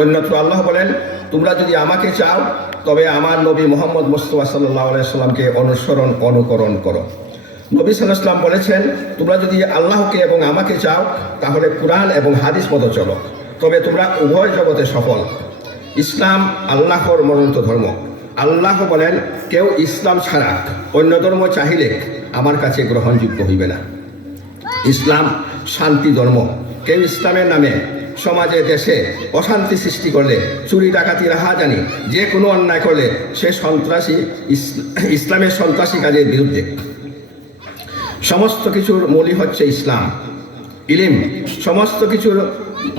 অন্যত্র আল্লাহ বলেন, তোমরা যদি আমাকে চাও তবে আমার নবী মোহাম্মদ মুস্তাফা সাল্লাল্লাহু আলাইহি সাল্লামকে অনুকরণ করো। নবী সাল্লাল্লাহু আলাইহি সাল্লাম বলেছেন, তোমরা যদি আল্লাহকে এবং আমাকে চাও তাহলে কুরআন এবং হাদিস মতো চলো, তবে তোমরা উভয় জগতে সফল। ইসলাম আল্লাহর মনোনীত ধর্ম। আল্লাহ বলেন, কেউ ইসলাম ছাড়া অন্য ধর্ম চাহিলে আমার কাছে গ্রহণযোগ্য হইবে না। ইসলাম শান্তি ধর্ম। কেউ ইসলামের নামে সমাজে দেশে অশান্তি সৃষ্টি করলে, চুরি ডাকাতি রাহাজানি যে কোনো অন্যায় করলে সে সন্ত্রাসী, ইসলামের সন্ত্রাসী কাজের বিরুদ্ধে। সমস্ত কিছুর মূলই হচ্ছে ইসলাম। ইলিম, সমস্ত কিছুর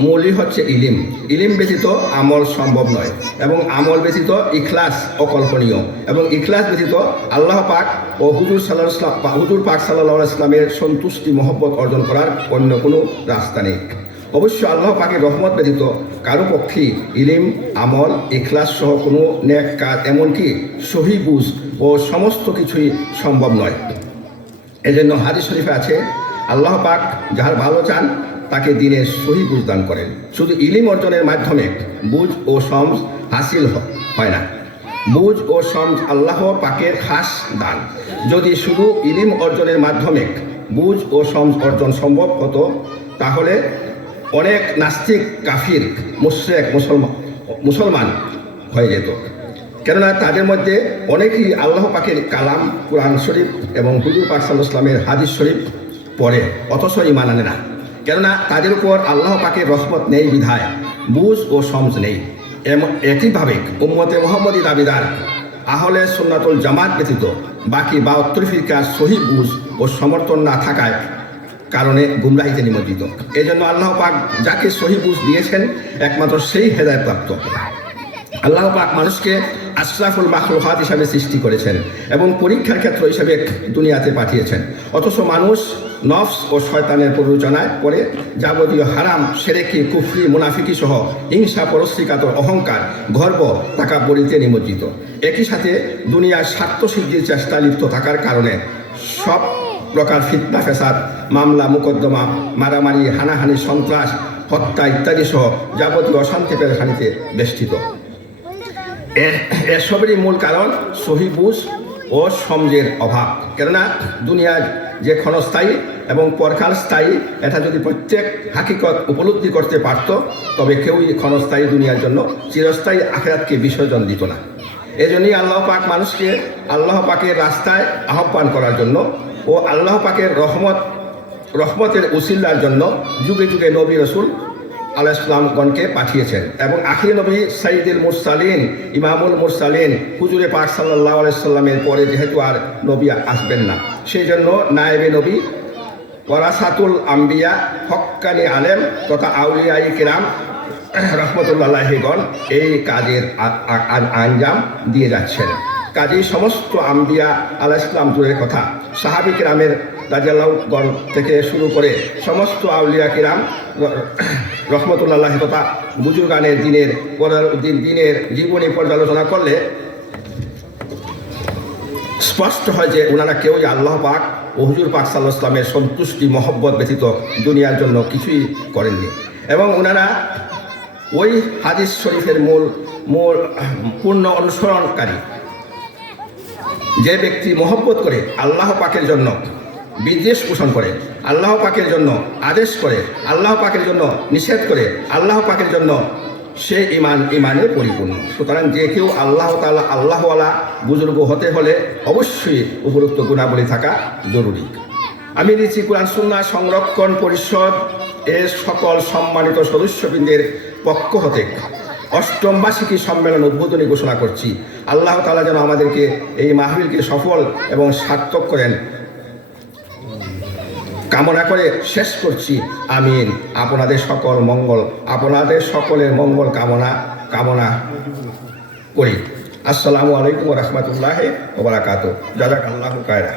মূলই হচ্ছে ইলিম। ইলিম ব্যতীত আমল সম্ভব নয় এবং আমল ব্যতীত ইখলাস অকল্পনীয় এবং ইখলাস ব্যতীত আল্লাহ পাক ও হুজুর পাক সাল্লাল্লাহু আলাইহি ওয়াসাল্লামের সন্তুষ্টি মহব্বত অর্জন করার অন্য কোনো রাস্তা নেই। অবশ্য আল্লাহ পাকের রহমত ব্যতীত কারো পক্ষে ইলিম, আমল, ইখলাস সহ কোনো নেক কাজ, এমনকি সহি বুঝ ও সমস্ত কিছুই সম্ভব নয়। এজন্য হাদিস শরীফে আছে, আল্লাহ পাক যাহার ভালো চান তাকে দিনের সহি বুঝ দান করেন। শুধু ইলিম অর্জনের মাধ্যমে বুঝ ও সমঝ হাসিল হয় না। বুঝ ও সমঝ আল্লাহ পাকের খাস দান। যদি শুধু ইলিম অর্জনের মাধ্যমে বুঝ ও সমঝ অর্জন সম্ভব হতো তাহলে অনেক নাস্তিক, কাফির, মুশরিক মুসলমান হয়ে যেত। কেননা তাদের মধ্যে অনেকেই আল্লাহ পাকের কালাম, কুরআন শরীফ এবং হুজুর পাক সাল্লাল্লাহু আলাইহি ওয়াসাল্লামের হাদিস শরীফ পড়ে অথচ ঈমান আনে না। কেননা তাদের উপর আল্লাহ পাকের রহমত নেই বিধায় বুঝ ও সমঝ নেই। একইভাবে উম্মতে মুহাম্মদী দাবিদার আহলে সুন্নাতুল জামাত ব্যতীত বাকি 72 ফিরকার সহি বুঝ ও সমর্থন না থাকায় কারণে গুমরাহিতে নিমজ্জিত। এই জন্য আল্লাহ পাক যাকে সহি বুঝ দিয়েছেন একমাত্র সেই হেদায়েত প্রাপ্ত। আল্লাহ পাক মানুষকে আশরাফুল মাখলুকাত হিসাবে সৃষ্টি করেছেন এবং পরীক্ষার ক্ষেত্র হিসাবে দুনিয়াতে পাঠিয়েছেন। অথচ মানুষ নফস ও শয়তানের প্ররোচনায় পড়ে যাবতীয় হারাম, শিরকি, কুফরি, মুনাফিকি সহ হিংসা, পরশ্রীকাতর, অহংকার, গর্ব, তাকাব্বুরিতে নিমজ্জিত। একই সাথে দুনিয়ার স্বার্থ সিদ্ধির চেষ্টা লিপ্ত থাকার কারণে সব প্রকার ফিতনা, ফেসাদ, মামলা, মোকদ্দমা, মারামারি, হানাহানি, সন্ত্রাস, হত্যা ইত্যাদি সহ যাবতীয় অশান্তি পেরেশানিতে বেষ্টিত। এসবেরই মূল কারণ সহি বুঝ ও সমঝের অভাব। কেননা দুনিয়ার যে ক্ষণস্থায়ী এবং পরকাল স্থায়ী, এটা যদি প্রত্যেক হাকিকত উপলব্ধি করতে পারত তবে কেউই ক্ষণস্থায়ী দুনিয়ার জন্য চিরস্থায়ী আখিরাতকে বিসর্জন দিত না। এজন্যই আল্লাহ পাক মানুষকে আল্লাহ পাকের রাস্তায় আহ্বান করার জন্য ও আল্লাহ পাকের রহমতের উসিলার জন্য যুগে যুগে নবী রাসূল আলাইহিস সালামগণকে পাঠিয়েছেন এবং আখির নবী সাইয়্যিদুল মুরসালিন, ইমামুল মুরসালিন হুজুরে পাক সাল্লাল্লাহু আলাইহি সাল্লামের পরে যেহেতু আর নবী আসবেন না, সেই জন্য নায়েবে নবী, ওয়ারাসাতুল আম্বিয়া, হক্কানি আলেম তথা আউলিয়ায়ে কিরাম রহমতুল্লাহ আলাইহিগণ এই কাজের আঞ্জাম দিয়ে যাচ্ছেন। কাজেই সমস্ত আম্বিয়া আলাইহিস সালাম দূরের কথা, সাহাবী কিরামের রাদিয়াল্লাহুগণ থেকে শুরু করে সমস্ত আউলিয়া কিরাম রহমতুল্লাহ আলাইহি তথা বুজুর্গানের দিনের জীবনী পর্যালোচনা করলে স্পষ্ট হয় যে ওনারা কেউই আল্লাহ পাক ও হুজুর পাক সাল্লাল্লাহু আলাইহি ওয়াসাল্লামের সন্তুষ্টি মহব্বত ব্যতীত দুনিয়ার জন্য কিছুই করেননি। এবং ওনারা ওই হাদিস শরীফের মূল পূর্ণ অনুসরণকারী। যে ব্যক্তি মহব্বত করে আল্লাহ পাকের জন্য বিদ্বেষ পোষণ করে, আল্লাহ পাকের জন্য আদেশ করে, আল্লাহ পাকের জন্য নিষেধ করে, আল্লাহ পাকের জন্য, সে ইমানে পরিপূর্ণ। সুতরাং যে কেউ আল্লাহ তাআলা আল্লাহওয়ালা বুজুর্গ হতে হলে অবশ্যই উপরোক্ত গুণাবলী থাকা জরুরি। আমি দিচ্ছি কুরআন সুন্নাহ সংরক্ষণ পরিষদ এর সকল সম্মানিত সদস্যবৃন্দের পক্ষ হতে 8ম বার্ষিকী সম্মেলন উদ্বোধনী ঘোষণা করছি। আল্লাহ তাআলা যেন আমাদেরকে এই মাহফিলকে সফল এবং সার্থক করেন কামনা করে শেষ করছি। আমিন। আপনাদের সকলের মঙ্গল কামনা করি। আসসালামু আলাইকুম ওয়া রাহমাতুল্লাহি ওয়া বারাকাতুহু। জাযাকাল্লাহু খায়রা।